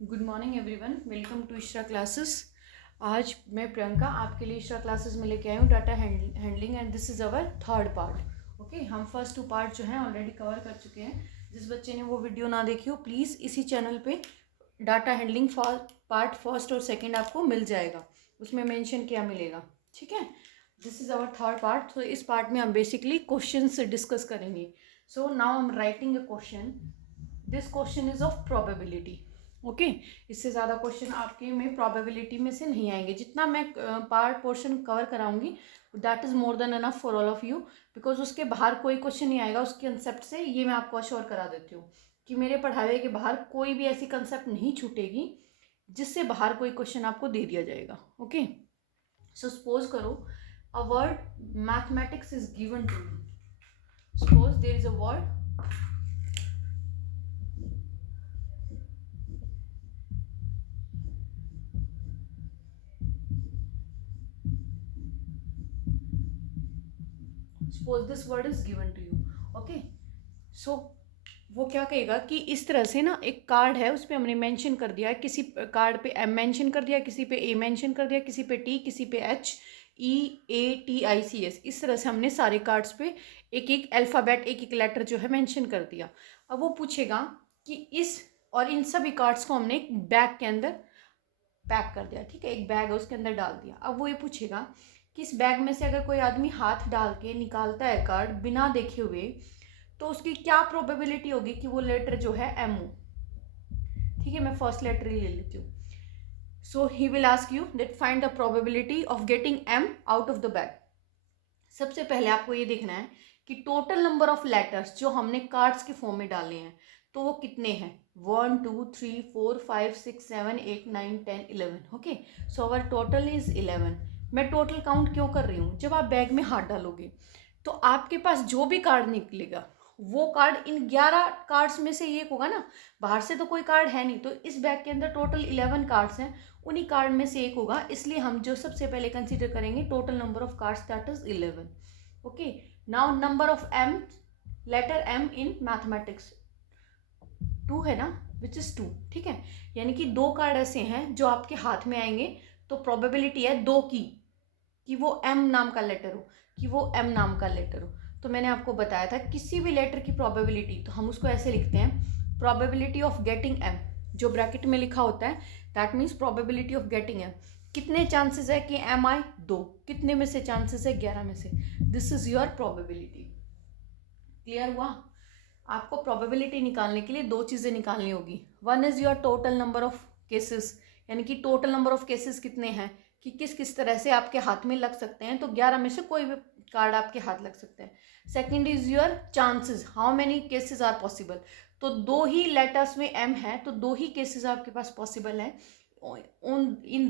Good morning everyone, welcome to Ishra classes. आज मैं प्रियंका आपके लिए इशरा क्लासेस में लेके आई हूँ data handling and this is our third part. Okay, हम फर्स्ट 2 पार्ट जो हैं ऑलरेडी कवर कर चुके हैं। जिस बच्चे ने वो वीडियो ना देखी हो, प्लीज़ इसी चैनल पे डाटा हैंडलिंग पार्ट फर्स्ट और सेकेंड आपको मिल जाएगा, उसमें मेंशन किया मिलेगा। ठीक है, this is our third part. तो इस पार्ट में हम बेसिकली क्वेश्चन से डिस्कस करेंगे। So now I am writing a question. This question is of probability. Okay, इससे ज़्यादा क्वेश्चन आपके में प्रोबेबिलिटी में से नहीं आएंगे। जितना मैं पार्ट पोर्शन कवर कराऊंगी that is more than enough for all of you, because उसके बाहर कोई क्वेश्चन नहीं आएगा उसके कंसेप्ट से। ये मैं आपको अश्योर करा देती हूँ कि मेरे पढ़ावे के बाहर कोई भी ऐसी कंसेप्ट नहीं छूटेगी जिससे बाहर कोई क्वेश्चन आपको दे दिया जाएगा। ओके, सो सपोज करो a word mathematics is given to you. Suppose there is a word suppose this word is given to you. Okay, so वो क्या कहेगा कि इस तरह से ना एक कार्ड है, उस पर हमने मेंशन कर दिया है, किसी कार्ड पे एम मेंशन कर दिया, किसी पे ए मेंशन कर दिया, किसी पे टी, किसी पे H E A T I C S. इस तरह से हमने सारे कार्ड्स पे एक एक अल्फ़ाबेट, एक एक लेटर जो है मेंशन कर दिया। अब वो पूछेगा कि इस और इन सभी कार्ड्स को हमने एक बैग के अंदर पैक कर दिया। ठीक है, एक बैग है उसके अंदर डाल दिया। अब वो ये पूछेगा कि इस बैग में से अगर कोई आदमी हाथ डाल के निकालता है कार्ड बिना देखे हुए, तो उसकी क्या प्रोबेबिलिटी होगी कि वो लेटर जो है एम हो। ठीक है, मैं फर्स्ट लेटर ही ले लेती हूँ। So he will ask you that find the probability of getting M out of the bag. सबसे पहले आपको ये देखना है कि टोटल नंबर ऑफ लेटर्स जो हमने कार्ड्स के फॉर्म में डाले हैं तो वो कितने हैं। 1 2 3 4 5 6 7 8 9 10 11। Okay, so our total is 11। मैं टोटल काउंट क्यों कर रही हूँ, जब आप बैग में हाथ डालोगे तो आपके पास जो भी कार्ड निकलेगा वो कार्ड इन 11 कार्ड्स में से एक होगा ना। बाहर से तो कोई कार्ड है नहीं, तो इस बैग के अंदर टोटल 11 कार्ड्स हैं, उन्हीं कार्ड में से एक होगा। इसलिए हम जो सबसे पहले कंसीडर करेंगे total number of cards that is 11। Okay, now number of M, letter M in mathematics 2 है ना, विच इज 2। ठीक है, यानी कि 2 कार्ड ऐसे हैं जो आपके हाथ में आएंगे, तो प्रोबेबिलिटी है 2 की कि वो एम नाम का लेटर हो, कि वो एम नाम का लेटर हो। तो मैंने आपको बताया था किसी भी लेटर की प्रोबेबिलिटी तो हम उसको ऐसे लिखते हैं, प्रोबेबिलिटी ऑफ गेटिंग एम, जो ब्रैकेट में लिखा होता है that means probability of getting M. कितने चांसेस है कि एम आए, 2। कितने में से चांसेस है, 11 में से। This is your probability. Clear हुआ। आपको प्रोबेबिलिटी निकालने के लिए 2 चीज़ें निकालनी होगी। One is your total number of cases, यानी कि टोटल नंबर ऑफ केसेस कितने हैं कि किस किस तरह से आपके हाथ में लग सकते हैं, तो 11 में से कोई भी कार्ड आपके हाथ लग सकते हैं। Second is your chances, how many cases are possible. तो 2 ही लेटर्स में एम है, तो 2 ही केसेस आपके पास पॉसिबल हैं। इन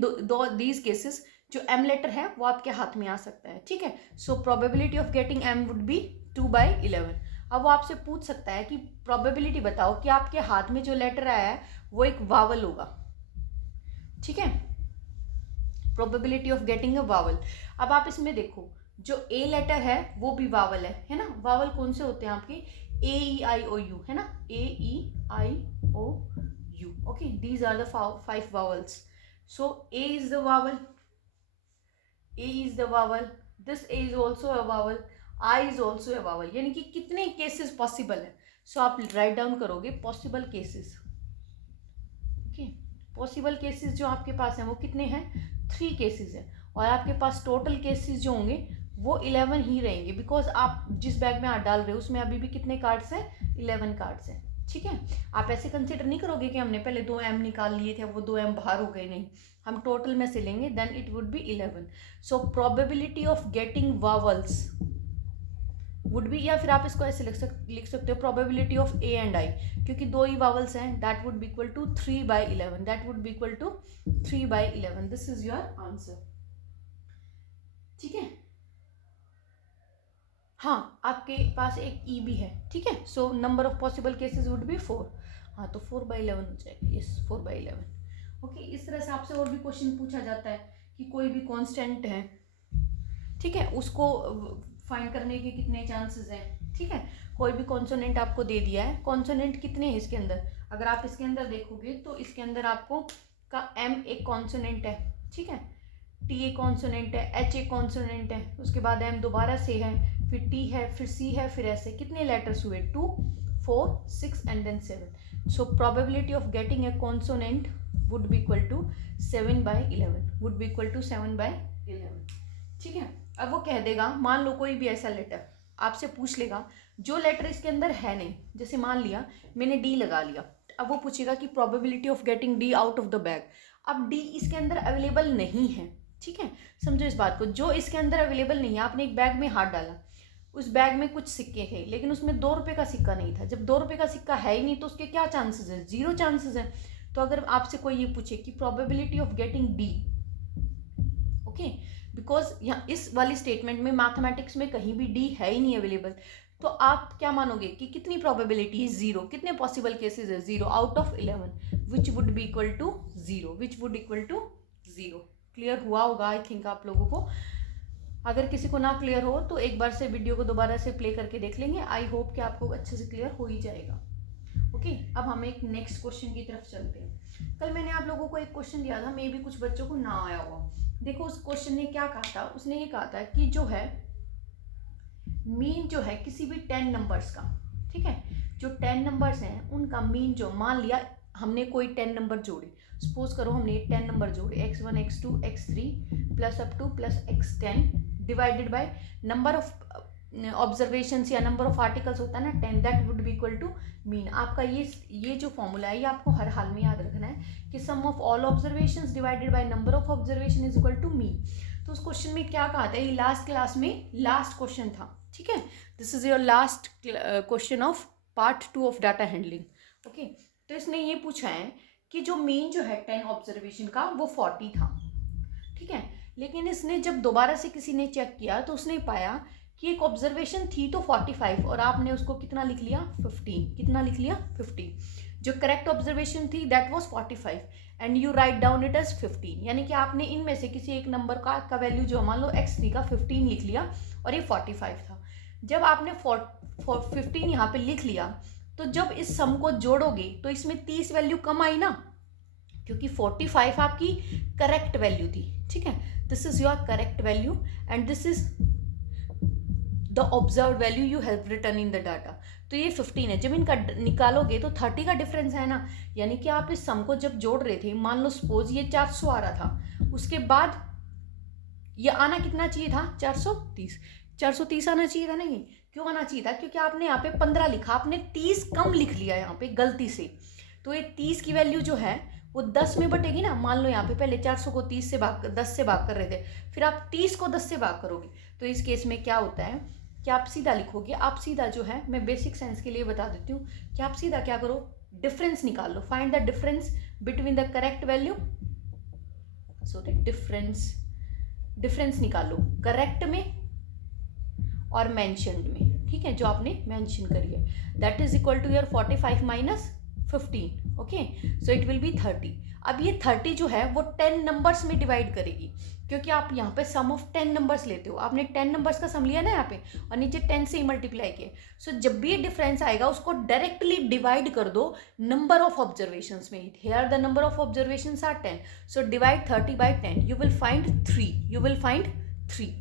दीज केसेस जो एम लेटर है वो आपके हाथ में आ सकता है। ठीक है, so probability of getting M would be 2/11। अब वो आपसे पूछ सकता है कि प्रोबेबिलिटी बताओ कि आपके हाथ में जो लेटर आया है वो एक वावल होगा। ठीक है, probability of getting a vowel. अब आप इसमें देखो, जो ए लेटर है वो भी वावल है ना। वावल कौन से होते हैं आपके, ए ई आई ओ यू, है ना, A E I O U. Okay, these are the 5 vowels. So A is the vowel, A is the vowel, this A is also a vowel, I is also a vowel. यानी कि कितने cases possible है। So आप write down करोगे possible cases. Okay, possible cases जो आपके पास हैं वो कितने हैं, 3 केसेस हैं। और आपके पास टोटल केसेस जो होंगे वो 11 ही रहेंगे, बिकॉज आप जिस बैग में हाथ डाल रहे हो उसमें अभी भी कितने कार्ड्स हैं, 11 कार्ड्स हैं। ठीक है, आप ऐसे कंसिडर नहीं करोगे कि हमने पहले 2 एम निकाल लिए थे, वो 2 एम बाहर हो गए, नहीं, हम टोटल में से लेंगे, then it would be 11। So probability of getting vowels would be, या फिर आप इसको ऐसे लिख सकते हो, probability of A and I, क्योंकि 2 ही वावल्स हैं, that would be equal to 3/11। That would be equal to 3/11। This is your answer. ठीक है, हाँ, आपके पास एक ई भी है। ठीक है, so number of possible cases would be 4। हाँ, तो 4/11 हो जाएगा, यस 4/11। ओके, इस तरह से आपसे और भी क्वेश्चन पूछा जाता है कि कोई भी कांस्टेंट है, ठीक है, उसको फाइंड करने के कितने चांसेस हैं। ठीक है, कोई भी कॉन्सोनेंट आपको दे दिया है, कॉन्सोनेंट कितने हैं इसके अंदर, अगर आप इसके अंदर देखोगे तो इसके अंदर आपको का m एक कॉन्सोनेंट है, ठीक है, t एक कॉन्सोनेंट है, h एक कॉन्सोनेंट है, उसके बाद m दोबारा से है, फिर t है, फिर c है, फिर ऐसे कितने लेटर्स हुए 2 4 6 and then 7. So probability of getting a consonant would be equal to 7/11, would be equal to 7/11. ठीक है. अब वो कह देगा, मान लो कोई भी ऐसा लेटर आपसे पूछ लेगा जो लेटर इसके अंदर है नहीं, जैसे मान लिया मैंने डी लगा लिया, अब वो पूछेगा कि probability of getting D out of the bag. अब डी इसके अंदर अवेलेबल नहीं है, ठीक है, समझो इस बात को. जो इसके अंदर अवेलेबल नहीं है, आपने एक बैग में हाथ डाला, उस बैग में कुछ सिक्के थे लेकिन उसमें 2 रुपये का सिक्का नहीं था. जब 2 रुपये का सिक्का है ही नहीं तो उसके क्या चांसेस हैं? 0 चांसेस हैं. तो अगर आपसे कोई ये पूछे कि probability of getting D, okay, because यहाँ इस वाली स्टेटमेंट में मैथमेटिक्स में कहीं भी डी है ही नहीं अवेलेबल, तो आप क्या मानोगे कि कितनी प्रोबेबिलिटी है? 0. कितने पॉसिबल केसेस है? 0 out of 11, which would be equal to 0, which would equal to 0. Clear हुआ होगा आई थिंक आप लोगों को. अगर किसी को ना क्लियर हो तो एक बार से वीडियो को दोबारा से प्ले करके देख लेंगे. आई होप कि आपको अच्छे से क्लियर हो ही जाएगा. ओके, अब हम एक नेक्स्ट क्वेश्चन की तरफ चलते हैं. कल मैंने आप लोगों को एक क्वेश्चन दिया था, मे भी कुछ बच्चों को ना आया हुआ. देखो उस क्वेश्चन ने क्या कहा था, उसने ये कहा था कि जो है मीन जो है किसी भी 10 नंबर्स का, ठीक है, जो 10 नंबर्स हैं उनका मीन, जो मान लिया हमने कोई 10 नंबर जोड़े, सपोज करो हमने 10 नंबर जोड़े x1 x2 x3 plus up to plus x10 divided by number of observations या नंबर ऑफ आर्टिकल्स होता है ना 10, that would be equal to mean. आपका ये जो फॉर्मूला है ये आपको हर हाल में याद रखना है कि sum of all observations divided by number of observation is equal to mean. तो उस क्वेश्चन में क्या कहा था, ये लास्ट क्लास में लास्ट क्वेश्चन था, ठीक है. This is your last question of part 2 of data handling. Okay, तो इसने ये पूछा है कि जो मीन जो है 10 ऑब्जर्वेशन का वो 40 था, ठीक है, लेकिन इसने जब दोबारा से किसी ने चेक किया तो उसने पाया कि एक ऑब्जर्वेशन थी तो 45 और आपने उसको कितना लिख लिया 15. कितना लिख लिया 15. जो करेक्ट ऑब्जर्वेशन थी that was 45 and you write down it as 15. यानी कि आपने इनमें से किसी एक नंबर का वैल्यू जो मान लो x3 का 15 लिख लिया और ये 45 था. जब आपने 15 यहाँ पे लिख लिया तो जब इस सम को जोड़ोगे तो इसमें 30 वैल्यू कम आई ना, क्योंकि 45 आपकी करेक्ट वैल्यू थी, ठीक है. This is your correct value and this is the observe value you have return in the data. तो ये 15 है. जब इनका निकालोगे तो 30 का डिफरेंस है ना, यानी कि आप इस सम को जब जोड़ रहे थे, मान लो सपोज ये 400 आ रहा था, उसके बाद ये आना कितना चाहिए था 430 आना चाहिए था. नहीं, क्यों आना चाहिए था? क्योंकि आपने यहाँ पे 15 लिखा, आपने 30 कम लिख लिया यहाँ पे गलती से. तो ये 30 की वैल्यू जो है वो 10 में बटेगी ना. मान लो यहाँ पे पहले 400 को 10 से भाग कर रहे थे, फिर आप 30 को 10 से भाग करोगे. तो इस केस में क्या होता है कि आप सीधा लिखोगे, आप सीधा जो है, मैं बेसिक साइंस के लिए बता देती हूँ कि आप सीधा क्या करो, डिफरेंस निकाल लो. Find the difference between the correct value, sorry difference निकाल लो करेक्ट में और मेंशन्ड में, ठीक है, जो आपने मेंशन करी है. That is equal to your 45 minus 15. Okay, so it will be 30. अब ये 30 जो है वो 10 नंबर्स में डिवाइड करेगी, क्योंकि आप यहाँ पे सम ऑफ 10 नंबर्स लेते हो. आपने 10 नंबर्स का सम लिया ना यहाँ पे और नीचे 10 से ही मल्टीप्लाई किया. सो जब भी ये डिफरेंस आएगा उसको डायरेक्टली डिवाइड कर दो नंबर ऑफ ऑब्जर्वेशंस में. Here the number of observations are 10, so divide 30 by 10, you will find 3.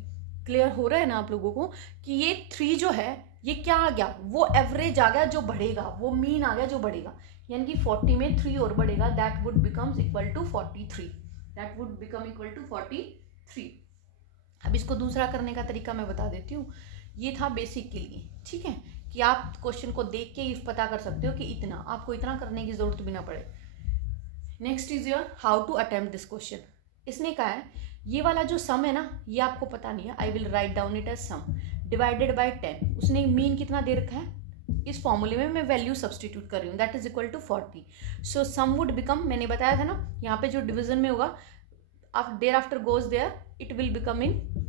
Clear हो रहा है ना आप लोगों को कि ये 3 जो है ये क्या आ गया, वो एवरेज आ गया जो बढ़ेगा, वो मीन आ गया जो बढ़ेगा. यानी कि 40 में 3 और बढ़ेगा, that would becomes equal to 43. That would become equal to 43. अब इसको दूसरा करने का तरीका मैं बता देती हूँ. ये था बेसिक के लिए, ठीक है, कि आप क्वेश्चन को देख के इफ पता कर सकते हो कि इतना, आपको इतना करने की जरूरत भी ना पड़े. Next is your how to attempt this question. इसने कहा है ये वाला जो सम है ना, ये आपको पता नहीं है. I will write down it as sum divided by 10. उसने मीन कितना दे रखा है, इस फॉर्मूले में मैं वैल्यू सब्सटीट्यूट कर रही हूँ, that is equal to 40. So sum would become, मैंने बताया था ना, यहाँ पे जो डिवीजन में होगा thereafter goes there it will become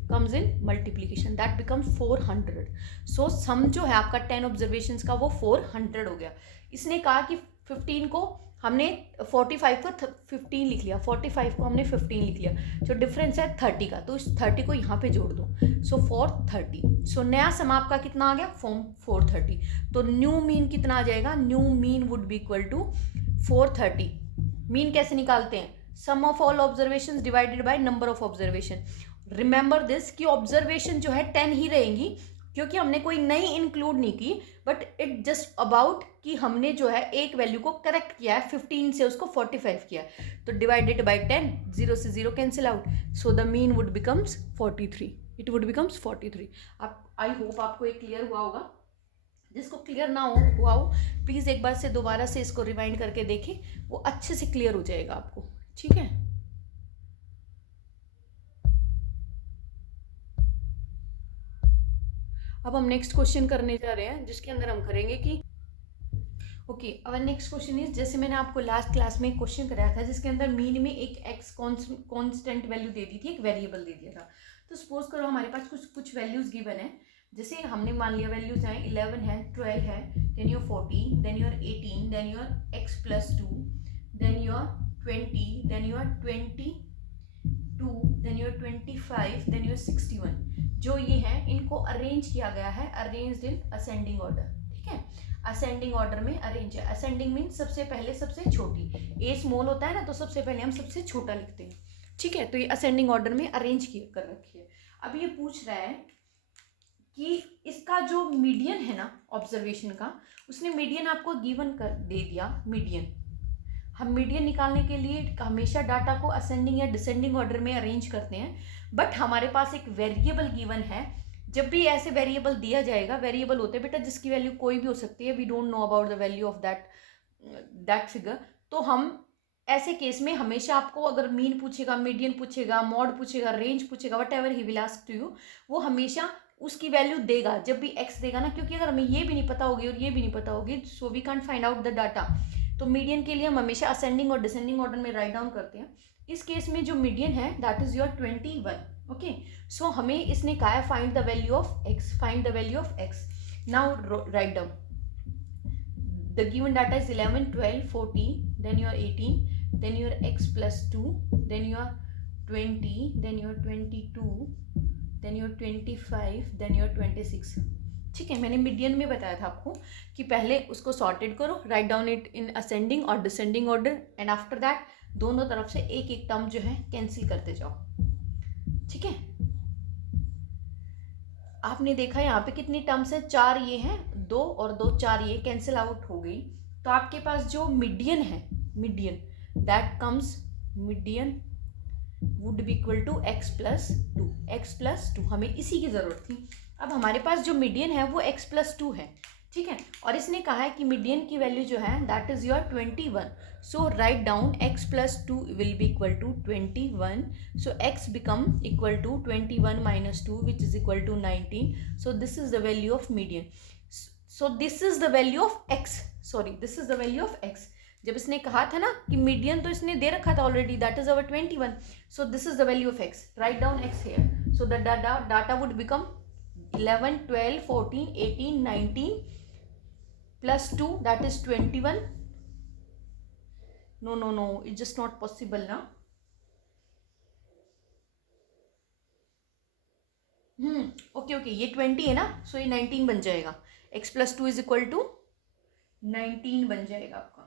comes in multiplication, that becomes 400. So sum जो है आपका 10 ऑब्जर्वेशंस का वो 400 हो गया. इसने कहा कि 15 को हमने 45 को 15 लिख लिया, 45 को हमने 15 लिख लिया, जो डिफरेंस है 30 का, तो इस 30 को यहाँ पे जोड़ दो, सो 430। सो नया सम आपका कितना आ गया, फॉर्म 430। तो न्यू मीन कितना आ जाएगा, new mean would be equal to 430। Mean कैसे निकालते हैं, sum of all observation divided by number of observation. Remember this कि ऑब्जर्वेशन जो है 10 ही रहेंगी, क्योंकि हमने कोई नई इंक्लूड नहीं की, बट इट जस्ट अबाउट कि हमने जो है एक वैल्यू को करेक्ट किया है, 15 से उसको 45 किया है, तो डिवाइडेड बाय 10, 0 से 0 cancel out, so the mean would becomes 43, it would becomes 43। आप, आई होप आपको एक क्लियर हुआ होगा। जिसको क्लियर ना हुआ हो प्लीज़ एक बार से दोबारा से इसको रिवाइंड करके देखें, वो अच्छे से क्लियर हो जाएगा आपको, ठीक है। अब हम नेक्स्ट क्वेश्चन करने जा रहे हैं, जिसके अंदर हम करेंगे कि okay, our next question is, जैसे मैंने आपको लास्ट क्लास में एक क्वेश्चन कराया था जिसके अंदर मीन में एक एक्स कांस्टेंट वैल्यू दे दी थी, एक वेरिएबल दे दिया था। तो सपोज करो हमारे पास कुछ वैल्यूज गिवन है, जैसे हमने मान लिया वैल्यूज हैं 11 है, 12 है, then your 14, then your 18, then your x plus 2, then your 20, then your 22, then your 25, then your 61। जो ये है इनको अरेंज किया गया है, अरेंज्ड इन असेंडिंग ऑर्डर, ठीक है। असेंडिंग ऑर्डर में अरेंज है, असेंडिंग मीन सबसे पहले सबसे छोटी, ए स्मॉल होता है ना, तो सबसे पहले हम सबसे छोटा लिखते हैं, ठीक है। तो ये असेंडिंग ऑर्डर में अरेंज कर रखी है। अब ये पूछ रहा है कि इसका जो मीडियन है ना ऑब्जर्वेशन का, उसने मीडियन आपको गिवन कर दे दिया। मीडियन, हम मीडियन निकालने के लिए हमेशा डाटा को असेंडिंग या डिसेंडिंग ऑर्डर में अरेंज करते हैं, बट हमारे पास एक वेरिएबल गिवन है। जब भी ऐसे वेरिएबल दिया जाएगा, वेरिएबल होते हैं बेटा जिसकी वैल्यू कोई भी हो सकती है, we don't know about the value of that figure, तो हम ऐसे केस में हमेशा आपको अगर मीन पूछेगा, मीडियन पूछेगा, मॉड पूछेगा, रेंज पूछेगा, whatever he will ask to you, वो हमेशा उसकी वैल्यू देगा जब भी एक्स देगा ना, क्योंकि अगर हमें ये भी नहीं पता होगी और ये भी नहीं पता होगी, so we can't find out the data. तो मीडियन के लिए हम हमेशा असेंडिंग और डिसेंडिंग ऑर्डर में राइट डाउन करते हैं। इस केस में जो मीडियन है that is your 21, okay. So हमें इसने कहा है find the value of x, find the value of x. Now write down the given data is 11, 12, 14, then your 18, then your x plus 2, then your 20, then your 22, then your 25, then your 26, ठीक है। मैंने median में बताया था आपको कि पहले उसको सॉर्टेड करो, write down it in ascending और descending order, and after that दोनों तरफ से एक एक टर्म जो है कैंसिल करते जाओ, ठीक है। आपने देखा यहाँ पे कितनी टर्म्स है, 4 ये हैं, 2 और 2, 4 ये कैंसिल आउट हो गई। तो आपके पास जो मीडियन है, median that comes median would be equal to x plus 2, x plus 2, हमें इसी की ज़रूरत थी। अब हमारे पास जो मीडियन है वो x plus 2 है, ठीक है। और इसने कहा है कि मीडियन की वैल्यू जो है that is your 21, so write down x plus 2 will be equal to 21, so x become equal to 21 minus 2 which is equal to 19, so this is the value of median. So this is the value of x, sorry this is the value of x। जब इसने कहा था ना कि median, तो इसने दे रखा था already, that is our 21, so this is the value of x, write down x here, so the data would become 11, 12, 14, 18, 19 plus 2 that is 21, no no no it's just not possible ना, okay ये 20 है ना, सो ये 19 बन जाएगा, x plus 2 is equal to 19 बन जाएगा आपका,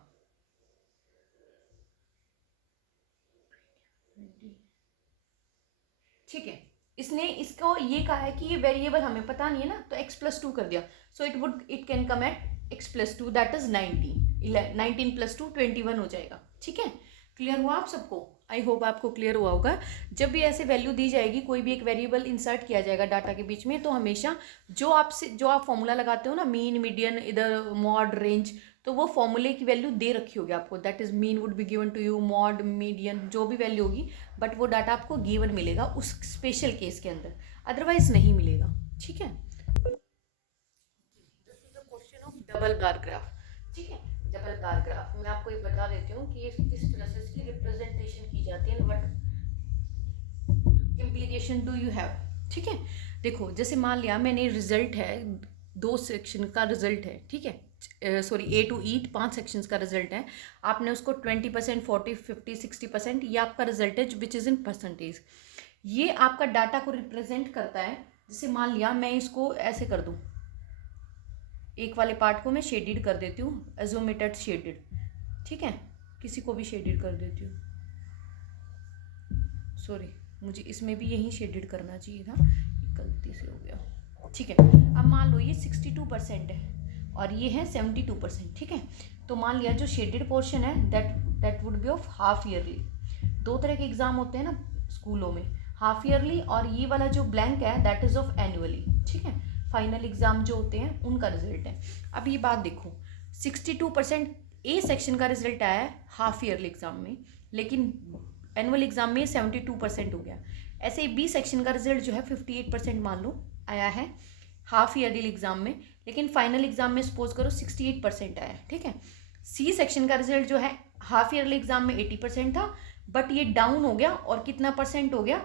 ठीक है। इसने इसको ये कहा है कि ये वेरिएबल हमें पता नहीं है ना, तो x प्लस 2 कर दिया, so it can come at x plus 2 that is 19 plus 2 21 हो जाएगा, ठीक है। क्लियर हुआ आप सबको, आई होप आपको क्लियर हुआ होगा। जब भी ऐसे वैल्यू दी जाएगी, कोई भी एक वेरिएबल इंसर्ट किया जाएगा डाटा के बीच में, तो हमेशा जो आप फॉर्मूला लगाते हो ना, मीन, मीडियन, इधर मॉड, रेंज, तो वो फॉर्मूले की वैल्यू दे रखी होगी आपको, that is mean would be given to you, mode, median, जो भी वैल्यू होगी, बट वो डाटा आपको गिवन मिलेगा उस स्पेशल केस के अंदर, अदरवाइज नहीं मिलेगा, ठीक है। This is the question of double bar graph, ठीक है। डबल बार ग्राफ मैं आपको ये बता देती हूँ कि किस तरह से इसकी रिप्रेजेंटेशन की जाती है, what implication do you have, ठीक है। देखो जैसे मान लिया मैंने रिजल्ट है, 2 सेक्शन का रिजल्ट है, ठीक है, sorry A to E 5 sections का रिजल्ट है, आपने उसको 20%, 40, 50, 60%, ये आपका रिजल्ट है विच इज़ इन परसेंटेज। ये आपका डाटा को रिप्रेजेंट करता है। जैसे मान लिया मैं इसको ऐसे कर दूँ, एक वाले पार्ट को मैं शेडेड कर देती हूँ, एजोमेटेड शेडेड, ठीक है, किसी को भी शेडेड कर देती हूँ, सॉरी मुझे इसमें भी यही शेडेड करना चाहिए था, गलती से हो गया, ठीक है। अब मान लो ये 62% है और ये है 72%, ठीक है। तो मान लिया जो शेडेड पोर्शन है that would B of half yearly. दो तरह के एग्जाम होते हैं ना स्कूलों में, हाफ ईयरली, और ये वाला जो ब्लैंक है दैट इज ऑफ एनुअली, ठीक है। फाइनल एग्जाम जो होते हैं उनका रिजल्ट है। अब ये बात देखो, 62% ए सेक्शन का रिजल्ट आया है हाफ ईयरली एग्जाम में, लेकिन एनुअल एग्जाम में 72% हो गया। ऐसे ही बी सेक्शन का रिजल्ट जो है 58% मान लो आया है हाफ ईयरली एग्जाम में, लेकिन फाइनल एग्जाम में सपोज करो 68% आया है, ठीक है। सी सेक्शन का रिजल्ट जो है हाफ ईयरली एग्जाम में 80% था, बट ये डाउन हो गया और कितना परसेंट हो गया,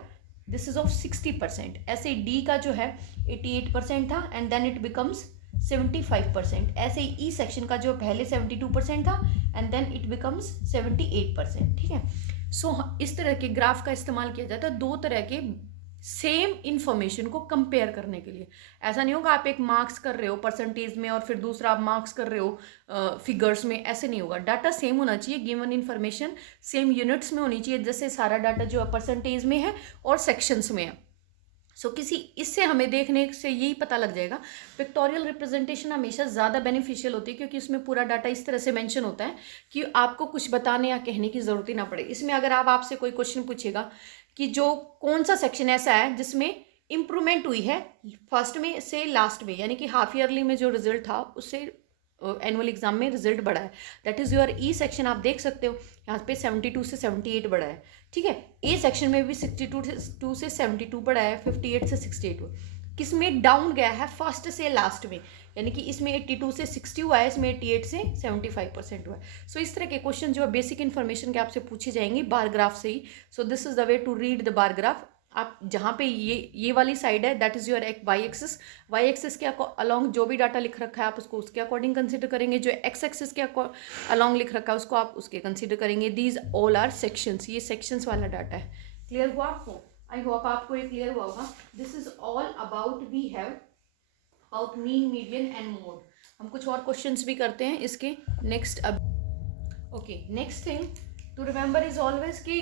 दिस इज ऑफ 60%। ऐसे डी का जो है 88% था एंड देन इट बिकम्स 75%। ऐसे ही ई सेक्शन का जो पहले 72% था एंड देन इट बिकम्स 78%, ठीक है। सो इस तरह के ग्राफ का इस्तेमाल किया जाता है दो तरह के सेम इन्फॉर्मेशन को कंपेयर करने के लिए। ऐसा नहीं होगा आप एक मार्क्स कर रहे हो परसेंटेज में और फिर दूसरा आप मार्क्स कर रहे हो फिगर्स में, ऐसे नहीं होगा। डाटा सेम होना चाहिए, गिवन इन्फॉर्मेशन सेम यूनिट्स में होनी चाहिए, जैसे सारा डाटा जो है परसेंटेज में है और सेक्शंस में है। सो किसी इससे हमें देखने से यही पता लग जाएगा, पिक्टोरियल रिप्रेजेंटेशन हमेशा ज़्यादा बेनिफिशियल होती है, क्योंकि इसमें पूरा डाटा इस तरह से मेंशन होता है कि आपको कुछ बताने या कहने की ज़रूरत ही ना पड़े। इसमें अगर आपसे कोई क्वेश्चन पूछेगा कि जो कौन सा सेक्शन ऐसा है जिसमें इम्प्रूवमेंट हुई है फर्स्ट में से लास्ट में, यानी कि हाफ ईयरली में जो रिजल्ट था उससे एनुअल एग्जाम में रिजल्ट बढ़ा है, that is your E section. आप देख सकते हो यहाँ पे 72 से 78 बढ़ा है, ठीक है। ए सेक्शन में भी 62 से 72 बढ़ा है, 58 से 68 हुआ। किस में डाउन गया है, फर्स्ट से लास्ट में, यानी कि इसमें 82 से 60 हुआ है, इसमें 88 से 75% हुआ है। सो इस तरह के क्वेश्चन जो है बेसिक इन्फॉर्मेशन के आपसे पूछे जाएंगे बार ग्राफ से ही। So this is the way to read the bar graph. आप जहाँ पे ये वाली साइड है that is your Y axis के अलॉन्ग जो भी डाटा लिख रखा है आप उसको उसके अकॉर्डिंग कंसिडर करेंगे, जो एक्स एक्सिस के अलॉन्ग लिख रखा है उसको आप उसके कंसिडर करेंगे। दीज ऑल आर सेक्शंस, ये सेक्शंस वाला डाटा है। क्लियर हुआ आपको? आई होप आपको ये क्लियर हुआ होगा। This is all about we have about mean, median and mode. हम कुछ और क्वेश्चंस भी करते हैं इसके नेक्स्ट। अब okay, next thing to remember is always कि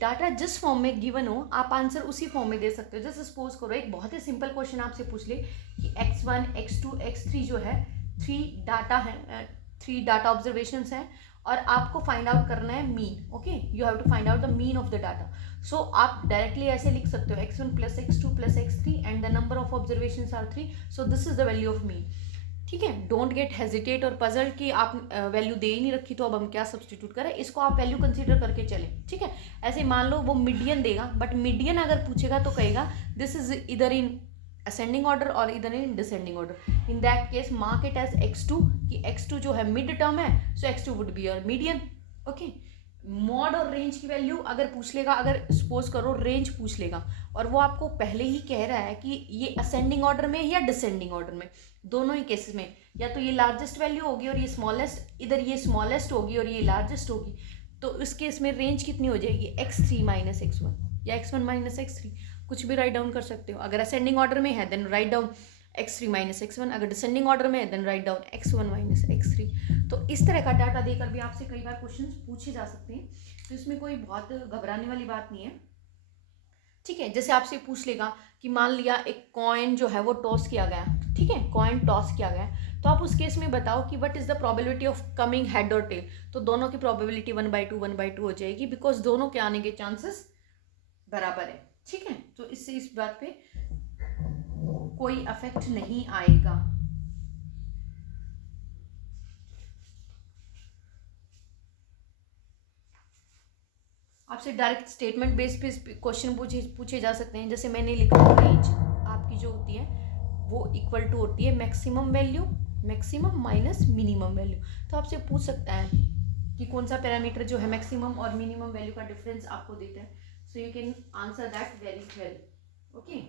डाटा जिस फॉर्म में गिवन हो आप आंसर उसी फॉर्म में दे सकते हो। जैसे सपोज करो एक बहुत ही सिंपल क्वेश्चन आपसे पूछ ले कि x1, x2, x3 जो है 3 डाटा है, 3 डाटा ऑब्जर्वेशंस हैं और आपको फाइंड आउट करना है mean. Okay, you have to find out the mean of the data. So आप डायरेक्टली ऐसे लिख सकते हो x1 plus x2 plus x3 and the number of observations are 3, so this is the value of mean. ठीक है, don't get hesitate और puzzle कि आप वैल्यू दे ही नहीं रखी तो अब हम क्या सब्सटीट्यूट करें, इसको आप वैल्यू कंसीडर करके चलें। ठीक है, ऐसे मान लो वो मीडियन देगा, बट मीडियन अगर पूछेगा तो कहेगा दिस इज इधर इन असेंडिंग ऑर्डर और इधर in descending order. In that case mark it as x2 कि x2 जो है मिड टर्म है, so x2 would be your median. Okay, mode और रेंज की वैल्यू अगर पूछ लेगा, अगर सपोज करो रेंज पूछ लेगा और वो आपको पहले ही कह रहा है कि ये असेंडिंग ऑर्डर में या डिसेंडिंग ऑर्डर में, दोनों ही केसेस में या तो ये लार्जेस्ट वैल्यू होगी और ये स्मॉलेस्ट, इधर ये स्मॉलेस्ट होगी और ये लार्जेस्ट होगी, तो इस केस में रेंज कितनी हो जाएगी, x3 माइनस x1 या x1 माइनस x3, कुछ भी राइट डाउन कर सकते हो। अगर असेंडिंग ऑर्डर में है then write down x3 minus x1, अगर डिसेंडिंग ऑर्डर में है then write down x1 minus x3। तो इस तरह का डाटा देकर भी आपसे कई बार क्वेश्चन पूछे जा सकते हैं, तो इसमें कोई बहुत घबराने वाली बात नहीं है। ठीक है, जैसे आपसे पूछ लेगा कि मान लिया एक कॉइन जो है वो टॉस किया गया, ठीक है, कॉइन टॉस किया गया, तो आप उस केस में बताओ कि what is the probability of coming head और टेल, तो दोनों की प्रोबेबिलिटी 1/2 हो जाएगी, बिकॉज दोनों के आने के चांसेस बराबर है। ठीक है, तो इससे इस बात पे कोई अफेक्ट नहीं आएगा। आपसे डायरेक्ट स्टेटमेंट बेस पे क्वेश्चन पूछे जा सकते हैं। जैसे मैंने लिखा रेंज आपकी जो होती है वो इक्वल टू होती है maximum value, maximum minus minimum value. तो आपसे पूछ सकता है कि कौन सा पैरामीटर जो है मैक्सिमम और मिनिमम वैल्यू का डिफरेंस आपको देता है, so you can answer that very well. Okay,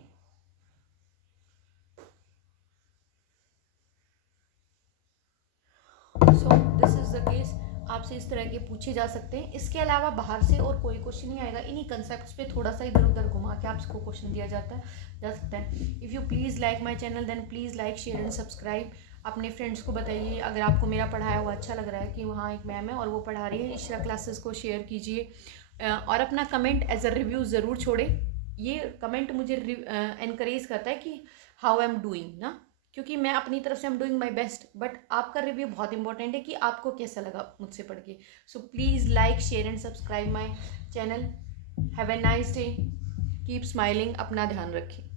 is the case आपसे इस तरह के पूछे जा सकते हैं। इसके अलावा बाहर से और कोई क्वेश्चन नहीं आएगा, इन्हीं कंसेप्ट्स पे थोड़ा सा इधर उधर घुमा के आपको क्वेश्चन दिया जा सकता है। If you please like my channel then please like share and subscribe. अपने फ्रेंड्स को बताइए, अगर आपको मेरा पढ़ाया हुआ अच्छा लग रहा है कि वहाँ एक मैम है और वो पढ़ा रही है, इशरा क्लासेस को शेयर कीजिए और अपना कमेंट एज अ रिव्यू ज़रूर छोड़े। ये कमेंट मुझे इनकरेज करता है कि हाउ आई एम डूइंग ना, क्योंकि मैं अपनी तरफ से I am doing my best, but आपका रिव्यू बहुत इंपॉर्टेंट है कि आपको कैसा लगा मुझसे पढ़ के। So please like share and subscribe my channel. Have a nice day, keep smiling, अपना ध्यान रखें।